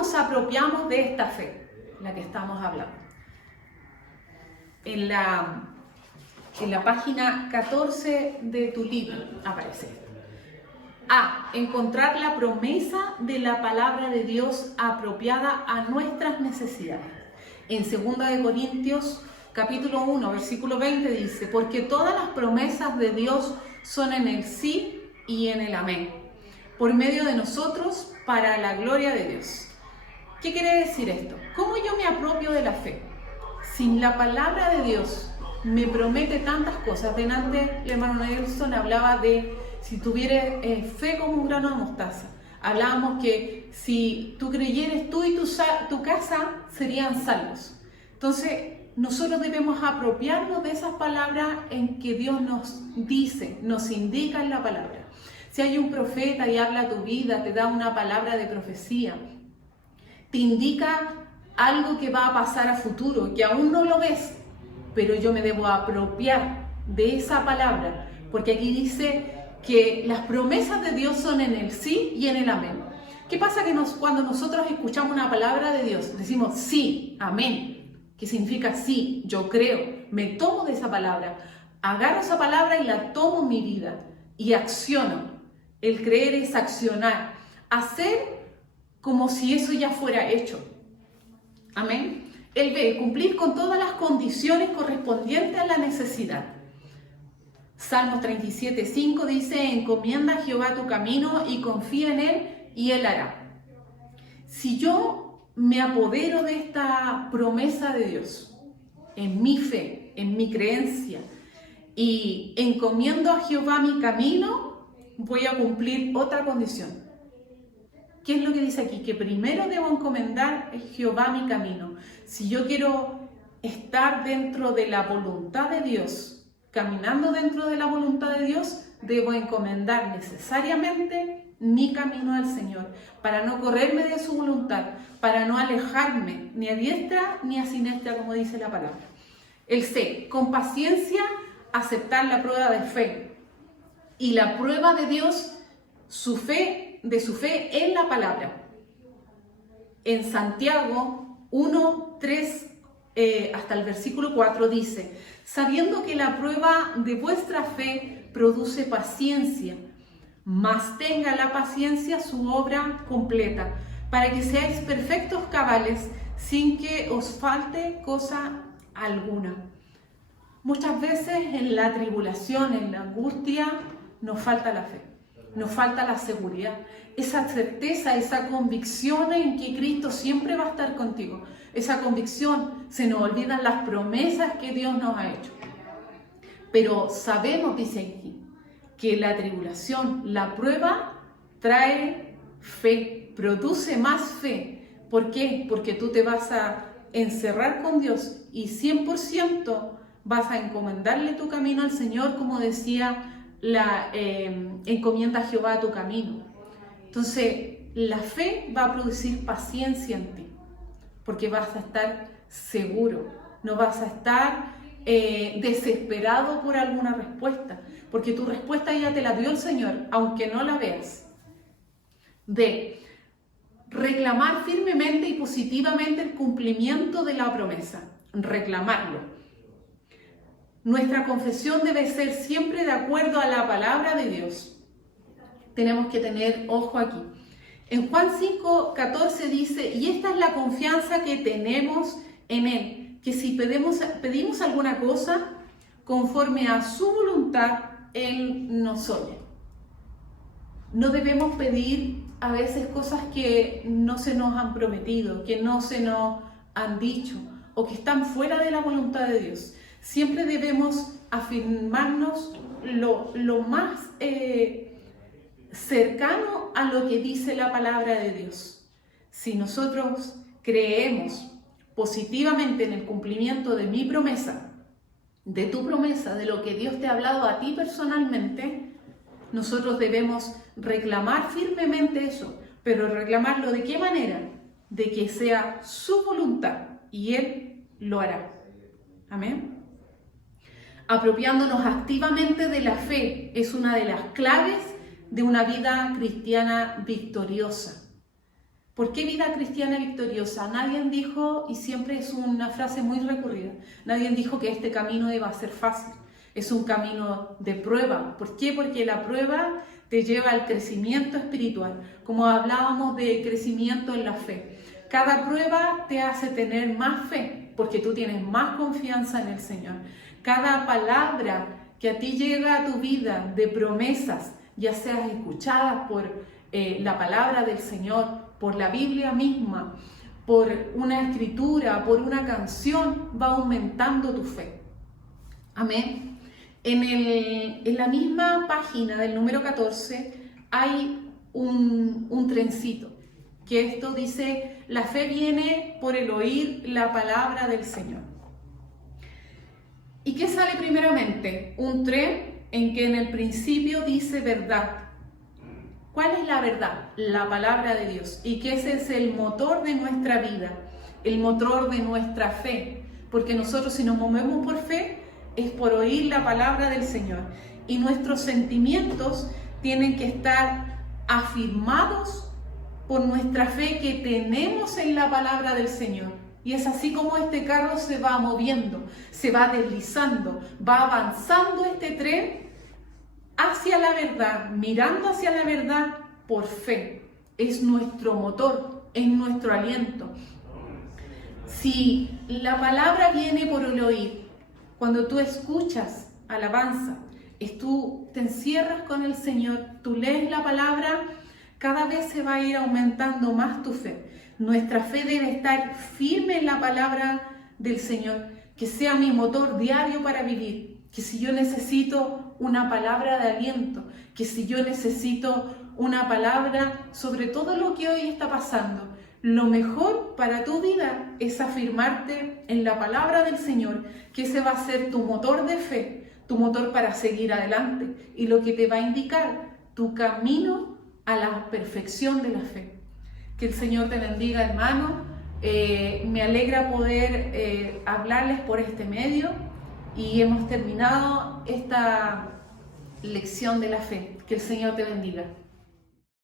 nos apropiamos de esta fe, la que estamos hablando? En la página 14 de tu libro aparece esto. A. Encontrar la promesa de la palabra de Dios apropiada a nuestras necesidades. En 2 Corintios capítulo 1, versículo 20 dice: porque todas las promesas de Dios son en el sí y en el amén, por medio de nosotros, para la gloria de Dios. ¿Qué quiere decir esto? ¿Cómo yo me apropio de la fe? Sin la palabra de Dios me promete tantas cosas. Delante el hermano Nelson hablaba de si tuvieras fe como un grano de mostaza. Hablábamos que si tú creyeres, tú y tu casa serían salvos. Entonces, nosotros debemos apropiarnos de esas palabras en que Dios nos dice, nos indica en la palabra. Si hay un profeta y habla a tu vida, te da una palabra de profecía, te indica algo que va a pasar a futuro, que aún no lo ves, pero yo me debo apropiar de esa palabra, porque aquí dice que las promesas de Dios son en el sí y en el amén. ¿Qué pasa cuando nosotros escuchamos una palabra de Dios? Decimos sí, amén, que significa sí, yo creo, me tomo de esa palabra, agarro esa palabra y la tomo en mi vida y acciono. El creer es accionar, hacer como si eso ya fuera hecho. Amén. El B, cumplir con todas las condiciones correspondientes a la necesidad. Salmos 37:5 dice: encomienda a Jehová tu camino y confía en Él y Él hará. Si yo me apodero de esta promesa de Dios, en mi fe, en mi creencia, y encomiendo a Jehová mi camino, voy a cumplir otra condición. ¿Qué es lo que dice aquí? Que primero debo encomendar a Jehová mi camino. Si yo quiero estar dentro de la voluntad de Dios, caminando dentro de la voluntad de Dios, debo encomendar necesariamente mi camino al Señor, para no correrme de su voluntad, para no alejarme ni a diestra ni a siniestra, como dice la palabra. El C, con paciencia aceptar la prueba de fe. Y la prueba de Dios, de su fe en la palabra. En Santiago 1:3 hasta el versículo 4 dice: sabiendo que la prueba de vuestra fe produce paciencia, mas tenga la paciencia su obra completa, para que seáis perfectos, cabales, sin que os falte cosa alguna. Muchas veces en la tribulación, en la angustia, nos falta la fe. Nos falta la seguridad, esa certeza, esa convicción en que Cristo siempre va a estar contigo. Esa convicción, se nos olvidan las promesas que Dios nos ha hecho. Pero sabemos, dice aquí, que la tribulación, la prueba, trae fe, produce más fe. ¿Por qué? Porque tú te vas a encerrar con Dios y 100% vas a encomendarle tu camino al Señor, como decía encomienda a Jehová tu camino. Entonces, la fe va a producir paciencia en ti, porque vas a estar seguro, no vas a estar desesperado por alguna respuesta, porque tu respuesta ya te la dio el Señor, aunque no la veas. D, reclamar firmemente y positivamente el cumplimiento de la promesa, reclamarlo. Nuestra confesión debe ser siempre de acuerdo a la palabra de Dios. Tenemos que tener ojo aquí. En Juan 5:14 dice: y esta es la confianza que tenemos en Él, que si pedimos alguna cosa conforme a su voluntad, Él nos oye. No debemos pedir a veces cosas que no se nos han prometido, que no se nos han dicho o que están fuera de la voluntad de Dios. Siempre debemos afirmarnos lo más cercano a lo que dice la palabra de Dios. Si nosotros creemos positivamente en el cumplimiento de mi promesa, de tu promesa, de lo que Dios te ha hablado a ti personalmente, nosotros debemos reclamar firmemente eso. Pero reclamarlo ¿de qué manera? De que sea su voluntad y Él lo hará. Amén. Apropiándonos activamente de la fe es una de las claves de una vida cristiana victoriosa. ¿Por qué vida cristiana victoriosa? Nadie dijo, y siempre es una frase muy recurrida, nadie dijo que este camino iba a ser fácil. Es un camino de prueba. ¿Por qué? Porque la prueba te lleva al crecimiento espiritual. Como hablábamos de crecimiento en la fe. Cada prueba te hace tener más fe, porque tú tienes más confianza en el Señor. Cada palabra que a ti llega a tu vida de promesas, ya seas escuchadas por la palabra del Señor, por la Biblia misma, por una escritura, por una canción, va aumentando tu fe. Amén. En la misma página del número 14 hay un trencito, que esto dice, la fe viene por el oír la palabra del Señor. ¿Y qué sale primeramente? Un tren en que en el principio dice verdad. ¿Cuál es la verdad? La palabra de Dios. Y que ese es el motor de nuestra vida, el motor de nuestra fe. Porque nosotros si nos movemos por fe, es por oír la palabra del Señor. Y nuestros sentimientos tienen que estar afirmados por nuestra fe que tenemos en la palabra del Señor. Y es así como este carro se va moviendo, se va deslizando, va avanzando este tren hacia la verdad, mirando hacia la verdad por fe. Es nuestro motor, es nuestro aliento. Si la palabra viene por el oír, cuando tú escuchas alabanza, tú te encierras con el Señor, tú lees la palabra, cada vez se va a ir aumentando más tu fe. Nuestra fe debe estar firme en la palabra del Señor, que sea mi motor diario para vivir, que si yo necesito una palabra de aliento, que si yo necesito una palabra sobre todo lo que hoy está pasando, lo mejor para tu vida es afirmarte en la palabra del Señor, que ese va a ser tu motor de fe, tu motor para seguir adelante y lo que te va a indicar tu camino a la perfección de la fe. Que el Señor te bendiga, hermano. Me alegra poder hablarles por este medio y hemos terminado esta lección de la fe. Que el Señor te bendiga.